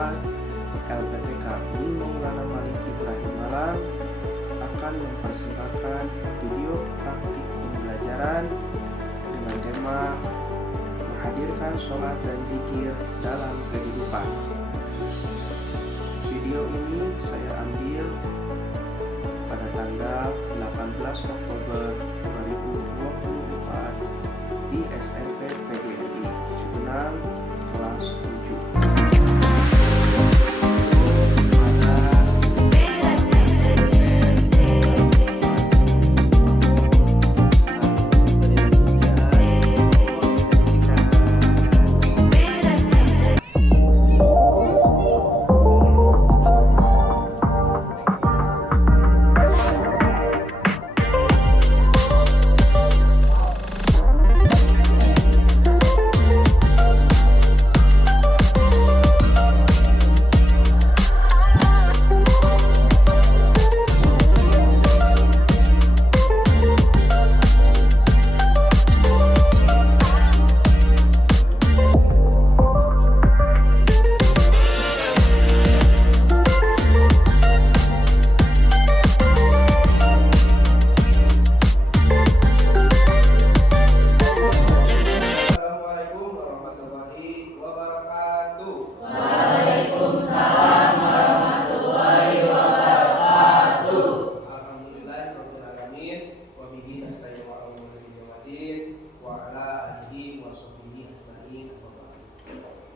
Agama LPTK Maulana Malik Ibrahim Malang akan mempersembahkan video praktik pembelajaran dengan tema menghadirkan sholat dan zikir dalam kehidupan. Video ini saya ambil pada tanggal 18 Oktober 2024 di SMP PGRI Cugenang kelas 7.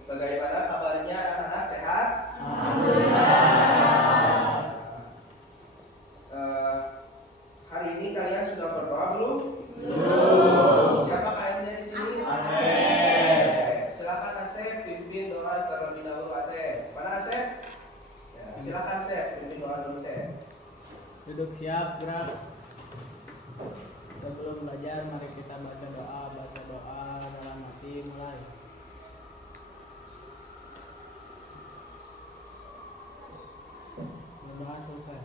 Bagaimana kabarnya anak-anak, sehat? Alhamdulillah. Hari ini kalian sudah berdoa belum? Belum. Siapa kayaknya di sini? Asep. Silakan Asep pimpin doa terlebih dahulu Asep. Mana Asep? Ya, silakan Asep pimpin doa dulu Asep. Duduk siap, gerak. Sebelum belajar, mari kita baca doa dalam hati, mulai. Doa selesai.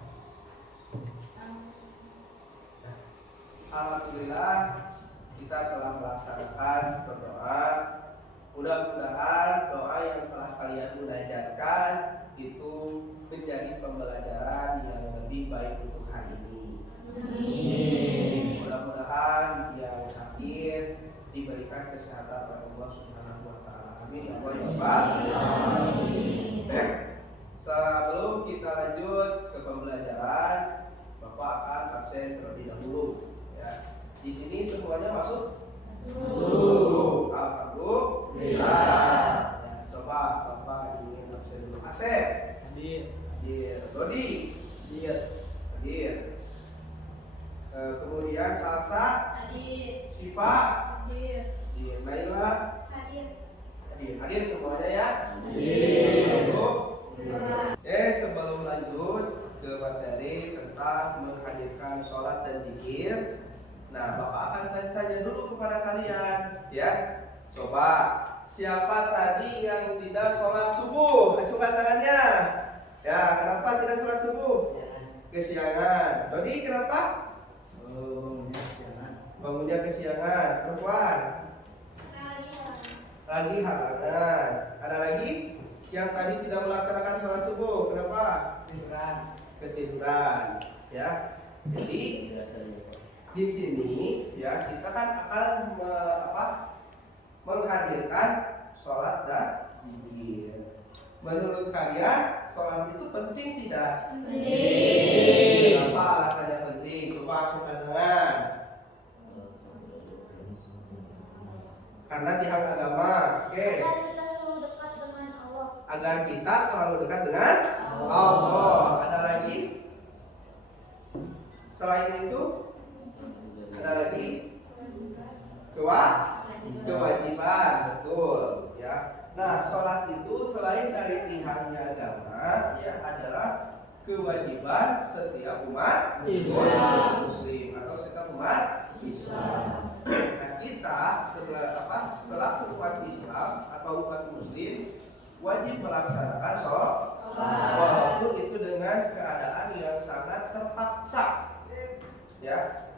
Alhamdulillah kita telah melaksanakan berdoa. Mudah-mudahan doa yang telah kalian belajarkan itu menjadi pembelajaran yang lebih baik untuk hari ini. Mudah-mudahan yang sakit diberikan kesehatan oleh Allah Subhanahu wa taala. Amin ya rabbal alamin. Sebelum kita lanjut ke pembelajaran, Bapak akan absen terlebih dahulu. Ya. Di sini semuanya masuk? Masuk. Alhamdulillah. Ya, coba Bapak ingin absen dulu. Asep. Hadir. Dodi. Hadir. Kemudian Salsa. Hadir. Siva. Hadir. Naila. Hadir semuanya ya. Hadir. Sebelum lanjut ke materi tentang menghadirkan sholat dan zikir, nah Bapak akan tanya dulu kepada kalian, ya. Coba siapa tadi yang tidak sholat subuh? Acukan tangannya. Ya, kenapa tidak sholat subuh? Kesiangan. Dodi kenapa? Bangunnya kesiangan. Perempuan? Lagi halangan. Ada lagi? Yang tadi tidak melaksanakan sholat subuh, kenapa? Ketiduran, ya. Jadi di sini, ya kita kan akan menghadirkan sholat dan zikir. Menurut kalian, sholat itu penting tidak? Penting. Kenapa alasannya penting? Coba angkat tangan. Karena di hak agama, oke. Agar kita selalu dekat dengan Allah. Ada lagi? Selain itu, ada lagi? Kewajiban, betul. Ya. Nah, sholat itu selain dari pihaknya agama, ya adalah kewajiban setiap umat Muslim atau setiap umat Islam. Nah, kita selaku umat Islam atau umat Muslim wajib melaksanakan sholat walaupun itu dengan keadaan yang sangat terpaksa, ya,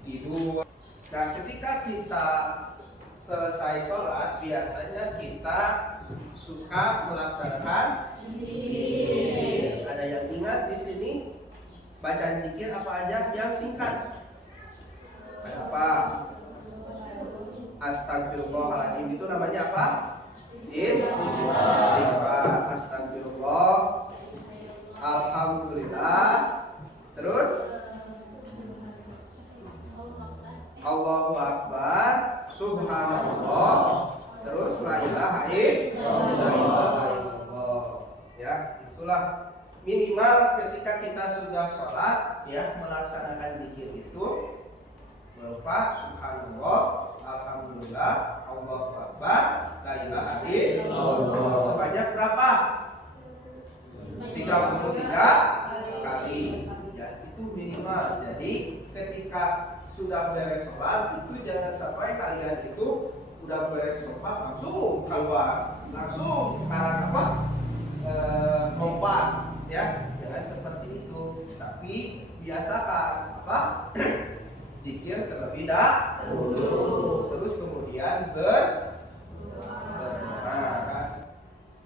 tidur. Nah, ketika kita selesai sholat biasanya kita suka melaksanakan zikir. Ada yang ingat di sini bacaan zikir apa aja yang singkat? Ada apa? Astagfirullahaladzim itu namanya apa? Istighfar. Astagfirullah, alhamdulillah, terus Allahu Akbar, subhanallah, terus la ilaha illallah. Ya, itulah minimal ketika kita sudah sholat ya melaksanakan zikir itu berupa subhanallah, alhamdulillah, Allahu Akbar, la ilaha illallah. Sebanyak berapa? 33 kali. Ya, itu minimal. Jadi ketika sudah beres sholat itu jangan sampai kalian itu udah beres sholat langsung keluar, langsung sekarang apa? Kompak, ya, jangan seperti itu. Tapi biasakan apa? Zikir terlebih dahulu, terus kemudian berdoa.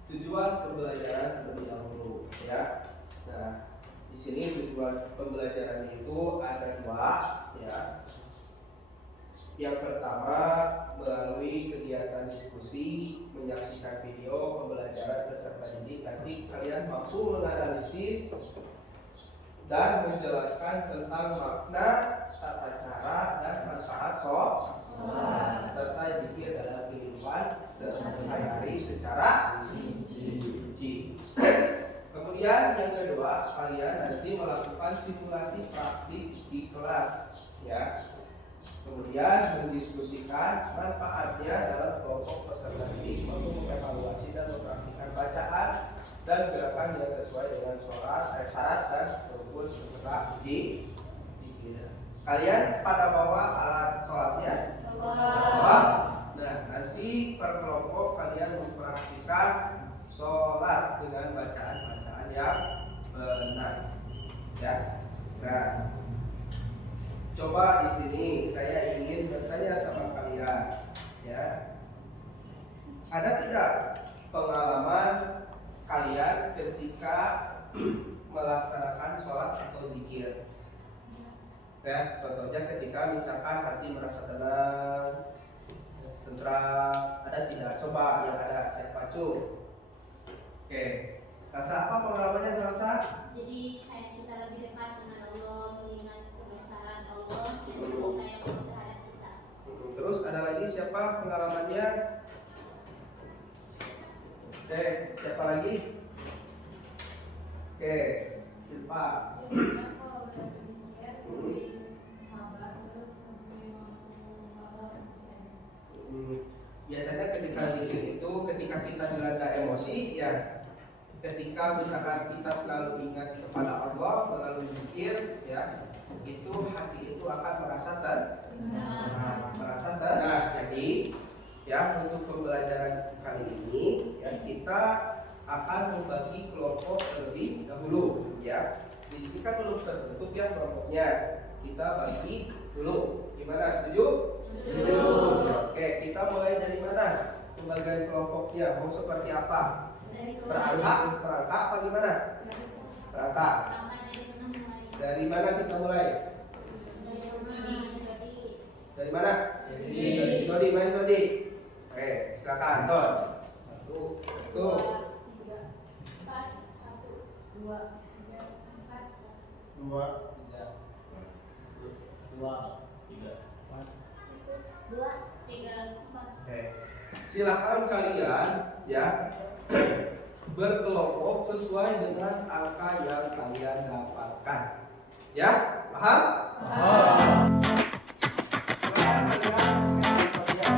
Tujuan pembelajaran terlebih dahulu, ya. Nah, di sini tujuan pembelajaran itu ada dua, ya. Yang pertama melalui kegiatan diskusi, menyaksikan video pembelajaran beserta didik, nanti kalian mampu menganalisis dan menjelaskan tentang makna, tata cara, dan manfaat sholat serta zikir dalam kehidupan sehari-hari secara rinci. Kemudian yang kedua, kalian nanti melakukan simulasi praktik di kelas, ya. Kemudian mendiskusikan manfaatnya dalam kelompok peserta didik untuk mengevaluasi dan mempraktikkan bacaan dan gerakan yang sesuai dengan syarat dan rukun setelah zikir. Kalian pada bawa alat sholatnya? Bawa. Nah, nanti per kelompok kalian mempraktikkan sholat dengan bacaan-bacaan yang benar, ya. Nah, coba di sini saya ingin bertanya sama kalian, ya. Ada tidak pengalaman kalian ketika melaksanakan sholat atau zikir? Ya, contohnya ketika misalkan hati merasa tenang, tentram, ada tidak? Coba yang ada, siapa cuy? Oke, rasa apa pengalamannya rasa? Jadi kayak kita lebih dekat dengan Allah, mengingat kebesaran Allah dan kasih sayang terhadap kita. Terus ada lagi siapa pengalamannya? Siapa lagi? Oke, Silpa. Biasanya ketika zikir itu ketika kita dilanda emosi, ya, ketika misalkan kita selalu ingat kepada Allah melalui zikir, ya, itu hati itu akan merasa tenang. Jadi ya untuk pembelajaran kali ini ya kita akan membagi kelompok terlebih dahulu, ya. Di sini kan belum terbentuk ya kelompoknya. Kita bagi dulu. Gimana, setuju? Setuju. Oke, kita mulai dari mana? Pembagian kelompoknya mau seperti apa? Perangkat apa gimana? Perangkat. Dari mana kita mulai? Dari mana? Dari si Dodi, main Dodi. Oke, silakan Don. 1, 2, 3. Oke. Silakan kalian ya berkelompok sesuai dengan angka yang kalian dapatkan. Ya, paham? Paham. Silakan kalian sekalian.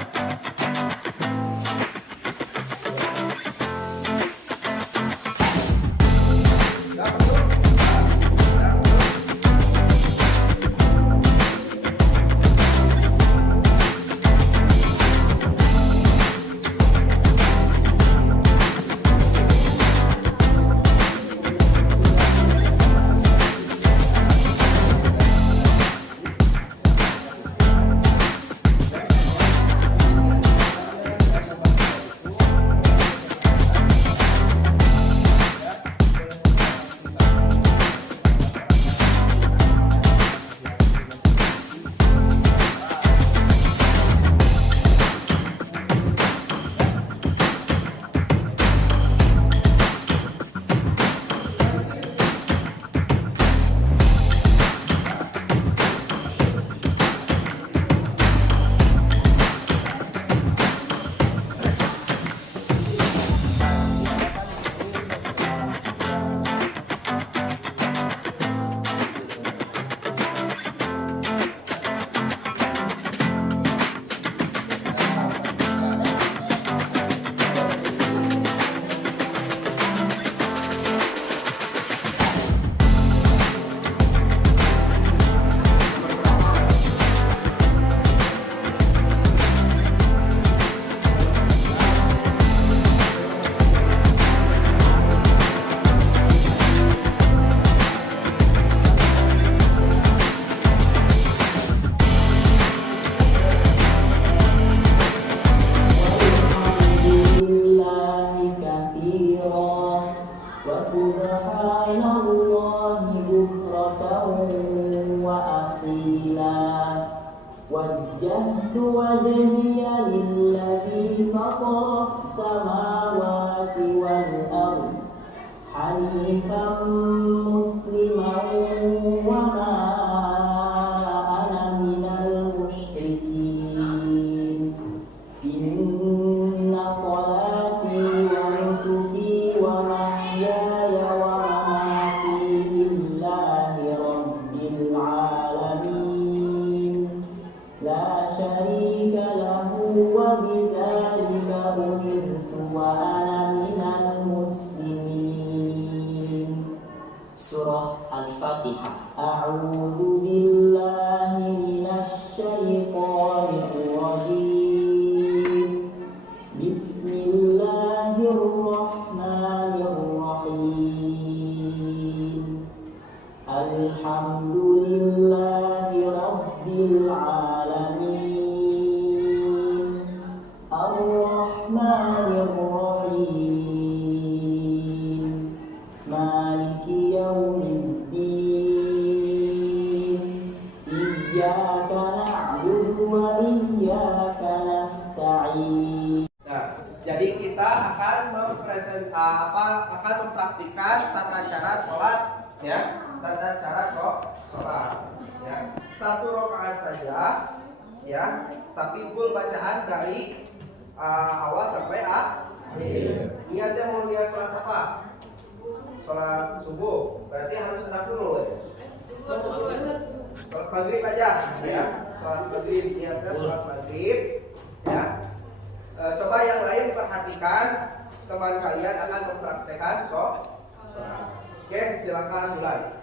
فطر السماوات والأرض حنيفا مسلما وما أنا من المشركين إن صلاتي ونسكي ومحياي ومماتي لله رب العالمين لا شريك له وبذلك أمرت وأنا من المسلمين. Surah Al-Fatihah. A'udzu billahi minasyaitonir rajim. Bismillahirrahmanirrahim. Alhamdulillahi rabbil alamin. Ar-Rahmanir Rahim. Maliki yaumiddin. Iyyaka na'budu wa iyyaka nasta'in. Nah, jadi kita akan mempraktikkan tata cara sholat, ya, tata cara sholat, ya. 1 rakaat saja, ya, tapi full bacaan dari awal sampai akhir. Niatnya mau niat sholat apa? Sholat subuh, berarti harus ada kunut. Sholat maghrib aja, ya. Sholat maghrib, niatnya sholat maghrib, ya. Coba yang lain perhatikan, teman kalian akan mempraktekkan sholat. Oke, silakan mulai.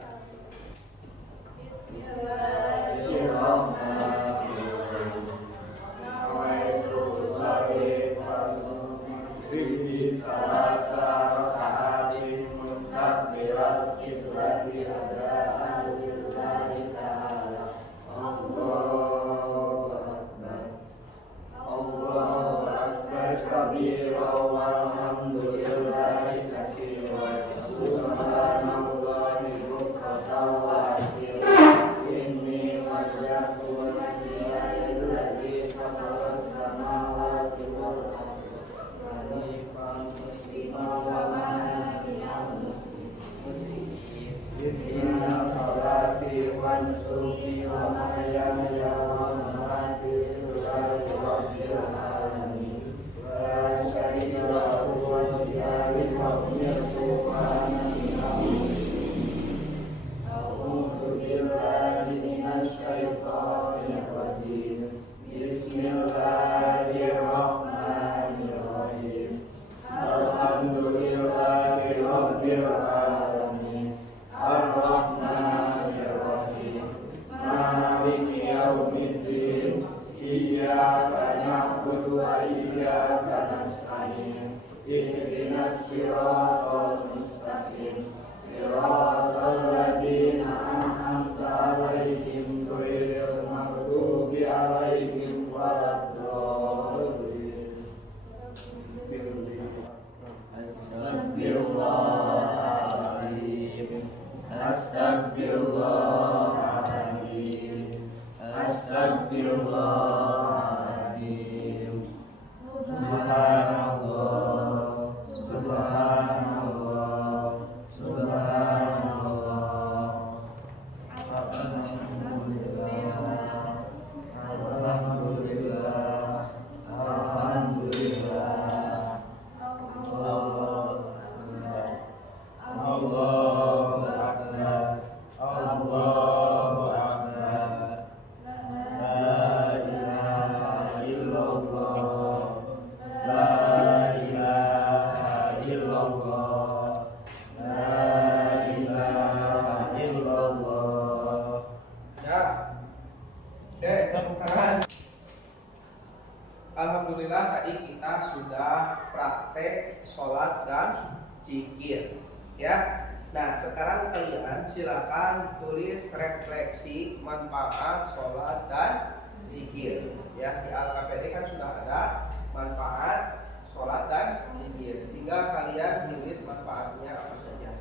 Alhamdulillah tadi kita sudah praktek sholat dan zikir, ya. Nah, sekarang kalian silakan tulis refleksi manfaat sholat dan zikir, ya. Di Al-KPD kan sudah ada manfaat sholat dan zikir. Tinggal kalian tulis manfaatnya apa saja.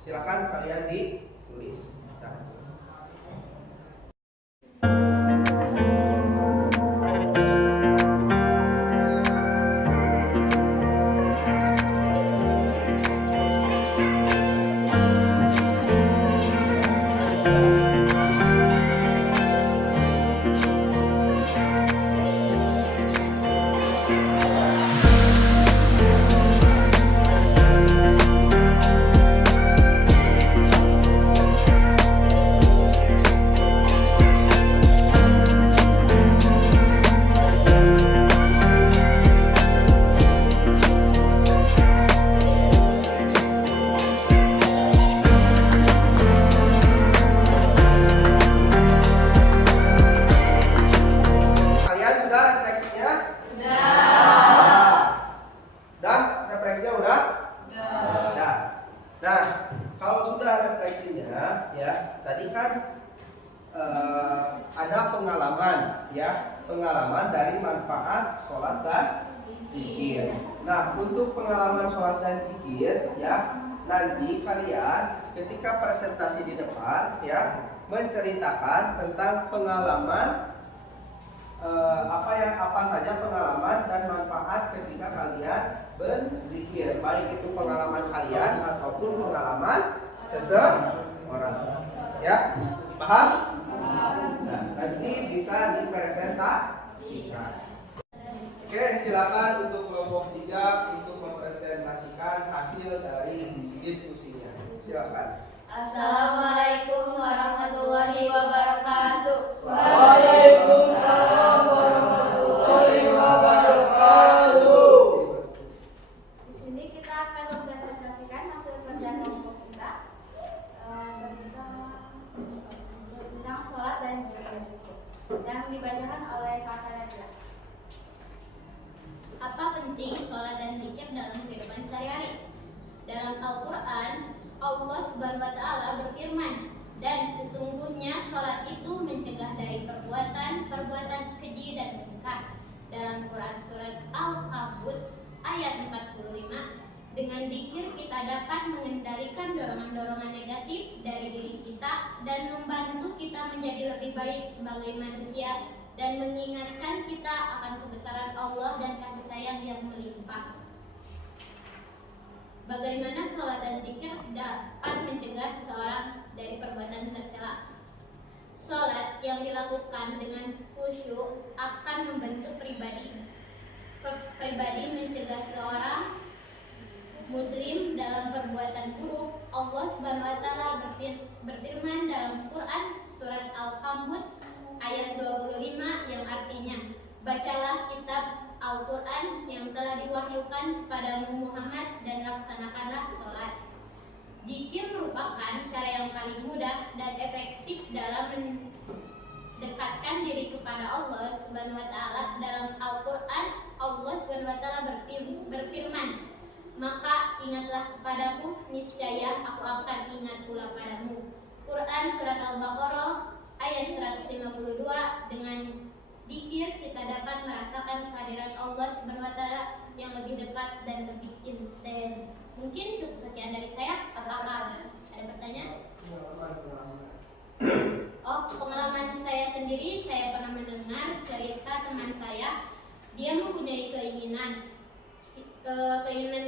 Silakan kalian ditulis. Nah. Nah, untuk pengalaman sholat dan zikir ya, nanti kalian ketika presentasi di depan ya menceritakan tentang pengalaman apa saja pengalaman dan manfaat ketika kalian berzikir, baik itu pengalaman kalian ataupun pengalaman seseorang. Ya, paham? Nah, nanti bisa dipresentasikan. Oke, silakan untuk kelompok 3 untuk mempresentasikan hasil dari diskusinya. Silakan. Assalamualaikum warahmatullahi wabarakatuh. Waalaikumsalam warahmatullahi wabarakatuh. Di sini kita akan mempresentasikan hasil kerja kelompok kita tentang sholat dan zikir yang dibacakan oleh kakak Najla. Apa penting sholat dan zikir dalam kehidupan sehari-hari? Dalam Al-Quran, Allah Subhanahu wa Ta'ala berfirman, dan sesungguhnya sholat itu mencegah dari perbuatan keji dan mungkar. Dalam Quran surat Al-Kabut ayat 45, dengan zikir kita dapat mengendalikan dorongan-dorongan negatif dari diri kita dan membantu kita menjadi lebih baik sebagai manusia dan mengingatkan kita akan kebesaran Allah dan kasih sayang yang melimpah. Bagaimana sholat dan zikir dapat mencegah seseorang dari perbuatan tercela? Sholat yang dilakukan dengan khusyuk akan membentuk pribadi mencegah seorang muslim dalam perbuatan buruk. Allah Subhanahu wa Ta'ala berfirman dalam Quran surat Al-Kabut ayat 25 yang artinya, bacalah kitab Al-Quran yang telah diwahyukan kepadamu Muhammad dan laksanakanlah sholat. Zikir merupakan cara yang paling mudah dan efektif dalam mendekatkan diri kepada Allah Subhanahu wa Ta'ala. Dalam Al-Quran, Allah Subhanahu wa Ta'ala berfirman, maka ingatlah kepadaku, niscaya aku akan ingat pula padamu. Quran surat Al-Baqarah ayat 152. Dengan zikir kita dapat merasakan kehadiran Allah Subhanahu wa Ta'ala yang lebih dekat dan lebih instan. Mungkin cukup sekian dari saya. Apakah ada pertanyaan? Oh, pengalaman saya sendiri, saya pernah mendengar cerita teman saya. Dia mempunyai keinginan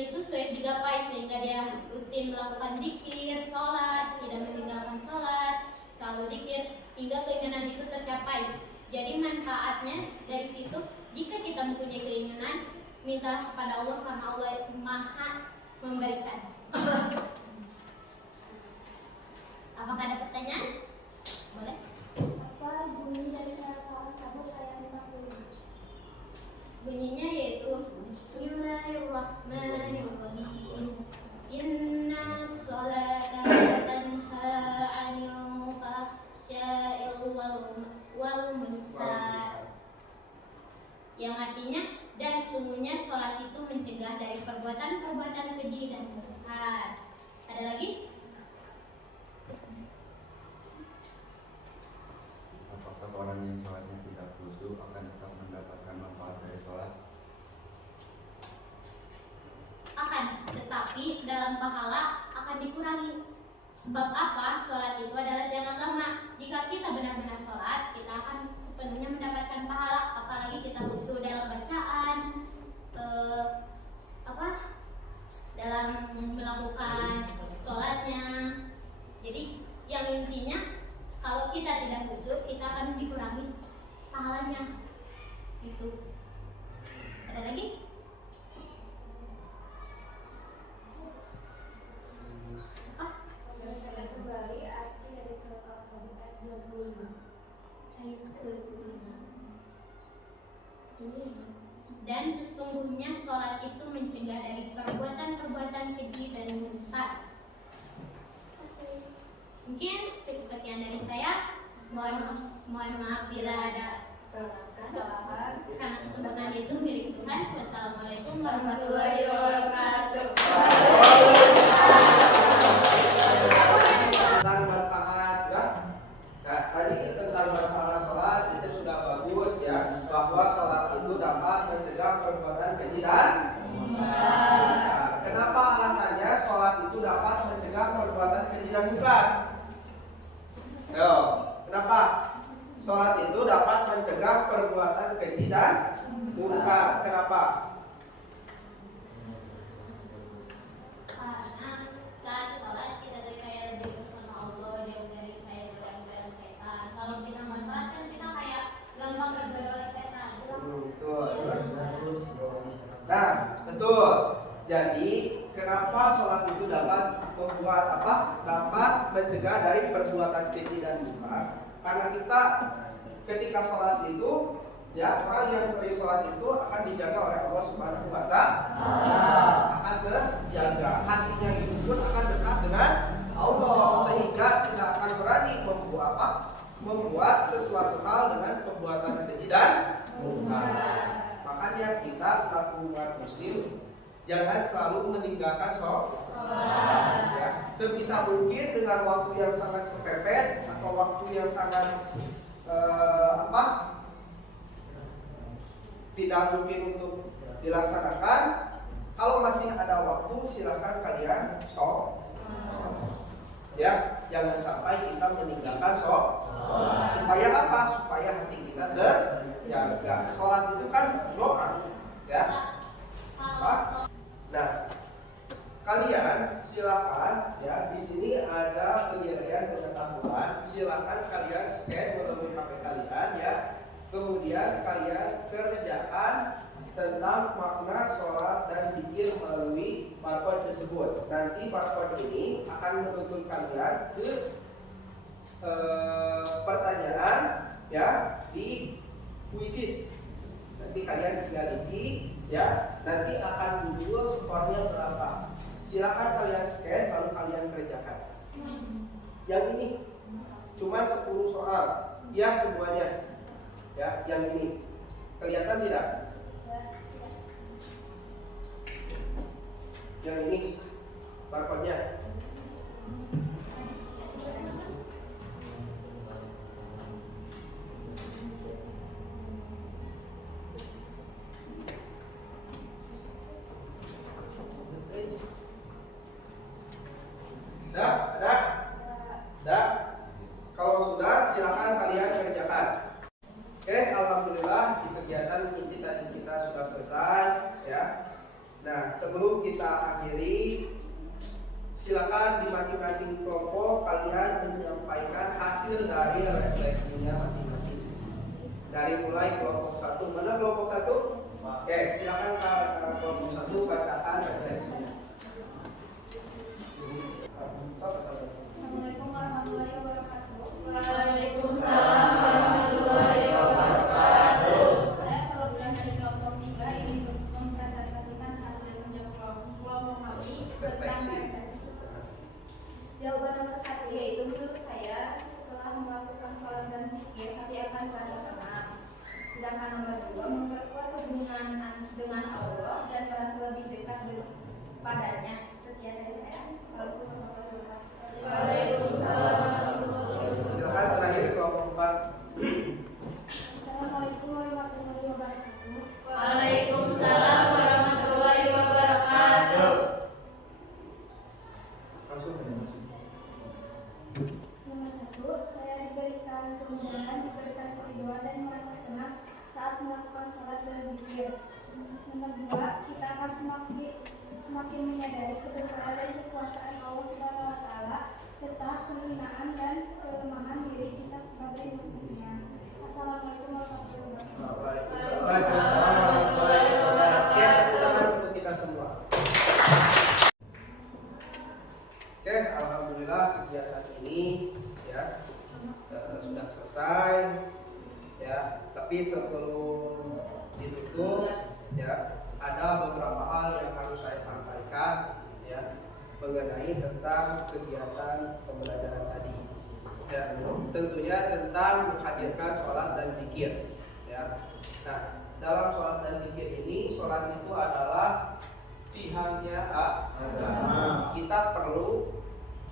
itu sulit digapai sehingga dia rutin melakukan zikir, sholat, tidak meninggalkan sholat, selalu zikir hingga keinginan itu tercapai. Jadi manfaatnya dari situ, jika kita mempunyai keinginan, mintalah kepada Allah karena Allah Maha memberikan. Apakah ada pertanyaan? Boleh? Apa bunyi dari Al-Kabut ayat 50? Bunyinya yaitu Bismillahirrahmanirrahim. Inna sholata tanha 'anil fahsya'i wal munkar, yang artinya, dan sungguhnya sholat itu mencegah dari perbuatan-perbuatan keji dan mungkar. Ada lagi? Apakah orang yang sholatnya tidak khusyuk akan tetap mendapatkan manfaat dari sholat? Akan, tetapi dalam pahala akan dikurangi. Sebab apa? Sholat itu adalah jalan agama. Jika kita benar-benar sholat, kita akan sepenuhnya mendapatkan pahala. Apalagi kita khusyuk dalam bacaan, dalam melakukan sholatnya. Jadi yang intinya, kalau kita tidak khusyuk, kita akan dikurangi pahalanya. Gitu. Ada lagi? Kembali arti dari surat Al-Kabut ayat 25. Ayat 25. Dan sesungguhnya sholat itu mencegah dari perbuatan-perbuatan keji dan mungkar. Mungkin cukup sekian dari saya. Mohon maaf bila ada kesalahan. Karena kesempatan itu milik Tuhan. Wassalamualaikum warahmatullahi wabarakatuh. Tentang manfaat ya. Nah, tadi tentang manfaat sholat itu sudah bagus ya, bahwa sholat itu dapat mencegah perbuatan keji dan perbuatan keji dan munkar. Kenapa? Karena saat sholat kita tuh kayak lebih dekat sama Allah, jauh dari kayak godaan setan. Kalau kita nggak sholat kan kita kayak gampang tergoda oleh setan. Betul. Nah, betul. Jadi kenapa sholat itu dapat membuat apa? Dapat mencegah dari perbuatan keji dan munkar. Karena kita ketika sholat itu, ya orang yang sering sholat itu akan dijaga oleh Allah Subhanahu Wa Taala, akan terjaga, hatinya itu pun akan dekat dengan Allah, sehingga tidak akan berani membuat sesuatu hal dengan perbuatan keji dan munkar. Makanya kita selaku umat Muslim jangan selalu meninggalkan sholat. Ya, sebisa mungkin dengan waktu yang sangat kepepet atau waktu yang sangat tidak mungkin untuk dilaksanakan. Kalau masih ada waktu, silakan kalian sholat. Ya, jangan sampai kita meninggalkan sholat. Supaya apa? Supaya hati kita terjaga. Sholat itu kan doa, ya. Nah, kalian silakan ya, di sini ada penilaian pengetahuan. Silakan kalian scan melalui HP kalian ya. Kemudian kalian kerjakan tentang makna sholat dan zikir melalui barcode tersebut. Nanti barcode ini akan menuntun kalian ke pertanyaan ya di kuisis. Nanti kalian tinggal isi ya. Nanti akan muncul skornya berapa. Silakan kalian scan lalu kalian kerjakan. Yang ini cuma 10 soal. Ya semuanya. Ya, yang ini kelihatan tidak? Yang ini barcode-nya. Dah? Kalau sudah, silakan kalian kerjakan. Oke, alhamdulillah di kegiatan inti tadi kita sudah selesai ya. Nah, sebelum kita akhiri, silakan di masing-masing kelompok kalian menyampaikan hasil dari refleksinya masing-masing. Dari mulai kelompok 1, mana kelompok 1? Oke, silakan kelompok 1 bacakan refleksinya. Assalamualaikum warahmatullahi wabarakatuh. Waalaikumsalam warahmatullahi wabarakatuh. Saya perwakilan dari kelompok 3 ingin mempresentasikan hasil kerja kelompok kami tentang refleksi. Jawaban nomor 1 yaitu menurut saya setelah melakukan sholat dan zikir hati akan terasa tenang. Sedangkan nomor 2 memperkuat hubungan dengan Allah dan merasa lebih dekat padanya. Sekian dari saya. Assalamualaikum warahmatullahi wabarakatuh. Waalaikumsalam warahmatullahi wabarakatuh. Silakan terakhir kelompok 4. Assalamualaikum warahmatullahi wabarakatuh. Waalaikumsalam warahmatullahi wabarakatuh. Langsung. Nomor 1, saya diberikan kemudahan, diberikan keriduan dan merasa tenang saat melakukan sholat dan zikir. Nomor 2, kita akan semakin menyadari kebesaran dan kekuasaan Allah Subhanahu Wa Taala serta kehinaan dan kelemahan diri kita sebagai umatnya. Assalamualaikum warahmatullahi wabarakatuh. Waalaikumsalam warahmatullahi wabarakatuh. Ya, tangan untuk kita semua. Oke, alhamdulillah kegiatan ini ya sudah selesai ya. Tapi sebelum ditutup ya, ada beberapa hal yang harus saya sampaikan ya mengenai tentang kegiatan pembelajaran tadi. Ya, tentunya tentang menghadirkan sholat dan zikir. Ya. Nah, dalam sholat dan zikir ini, sholat itu adalah tiangnya agama. Kita perlu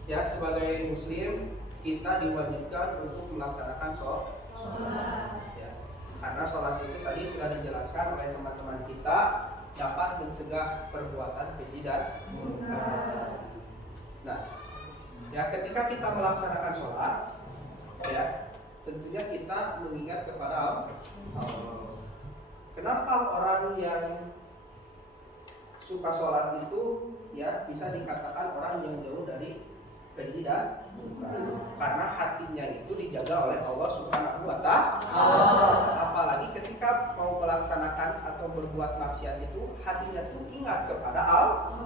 ya sebagai muslim kita diwajibkan untuk melaksanakan sholat. Ya. Karena sholat itu tadi sudah dijelaskan oleh teman-teman kita dapat mencegah perbuatan keji dan munkar. Nah, ya ketika kita melaksanakan sholat, ya tentunya kita mengingat kepada Allah. Kenapa orang yang suka sholat itu ya bisa dikatakan orang yang jauh dari keji dan munkar? Karena hatinya itu dijaga oleh Allah Subhanahu wa Ta'ala. Apalagi ketika mau melaksanakan atau berbuat maksiat itu hatinya tuh ingat kepada Allah.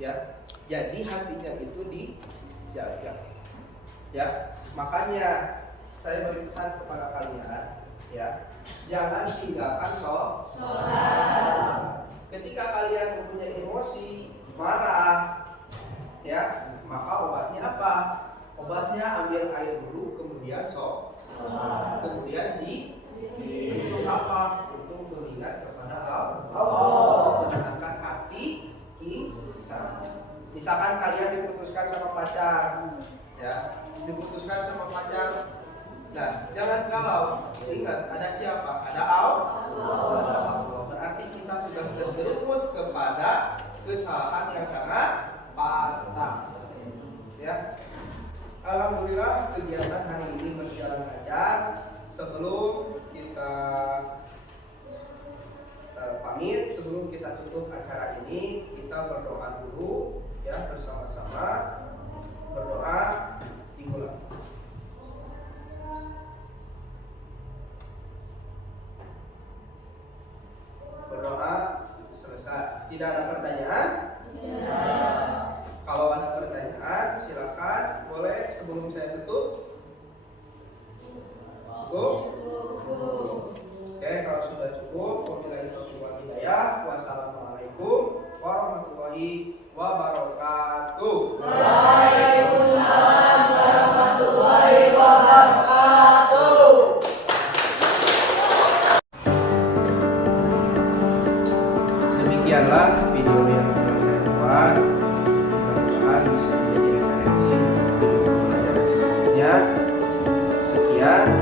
Ya, jadi hatinya itu dijaga. Ya, makanya saya beri pesan kepada kalian, ya, jangan tinggalkan sholat. Ketika kalian mempunyai emosi, marah, ya, maka obatnya apa? Obatnya ambil air dulu, kemudian kemudian untuk apa? Untuk mengingat kepada Allah, menenangkan hati kita. Misalkan kalian diputuskan sama pacar, ya, diputuskan sama pacar. Nah, jangan galau. Ingat, ada siapa? Ada Allah. Berarti kita sudah terjerumus kepada kesalahan yang sangat fatal. Ya. Alhamdulillah kegiatan hari ini berjalan lancar. Sebelum kita pamit, sebelum kita tutup acara ini, kita berdoa dulu ya bersama-sama. Berdoa dimulai. Berdoa selesai. Tidak ada pertanyaan? Tidak. Kalau ada pertanyaan silakan, boleh sebelum saya tutup. Cukup? Oke, kalau sudah cukup, wabillahi taufiq wal hidayah. Wassalamualaikum warahmatullahi wabarakatuh. Waalaikumsalam warahmatullahi wabarakatuh. Demikianlah video yang telah saya buat. Mudah-mudahan bisa menjadi referensi untuk pelajaran selanjutnya. Sekian.